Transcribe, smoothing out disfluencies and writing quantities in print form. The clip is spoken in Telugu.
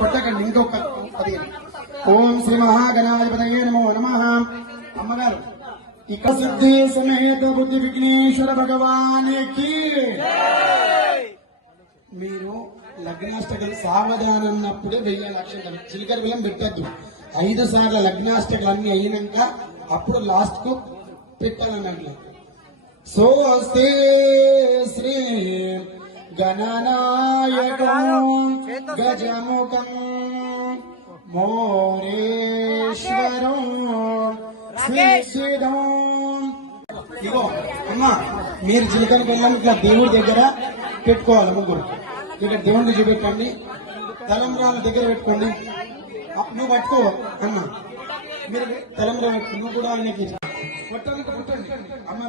కొట్టకండి ఇంకొక 15. ఓం శ్రీ మహాగణాధిపతయే నమో నమః. అమ్మగారు ఇక సిద్ధి సమేత బుద్ధి విఘ్నేశ్వర భగవానికి మీరు లగ్నాష్టకం సావధానం అన్నప్పుడే 1000 లక్షలు చిలకర బిల్లం పెట్టద్దు. 5 సార్లు లగ్నాష్టకాలు అన్ని అయినాక అప్పుడు లాస్ట్ కు పెట్టాలన్నట్లు. సోస్తే శ్రీ గణనాయకం గజముఖం మోరేశ్వరం శ్రీశిరం. ఇగో అమ్మా, మీరు జీవితానికి వెళ్ళాలి ఇట్లా దేవుడి దగ్గర పెట్టుకోవాలి. ముగ్గురు ఇక్కడ దేవుడిని చూపెట్టండి, తలంబ్రాల దగ్గర పెట్టుకోండి. నువ్వు పట్టుకో అన్న, మీరు తలంబ్రా పెట్టుకో, నువ్వు కూడా ఆయనకి కొట్టండి అమ్మ.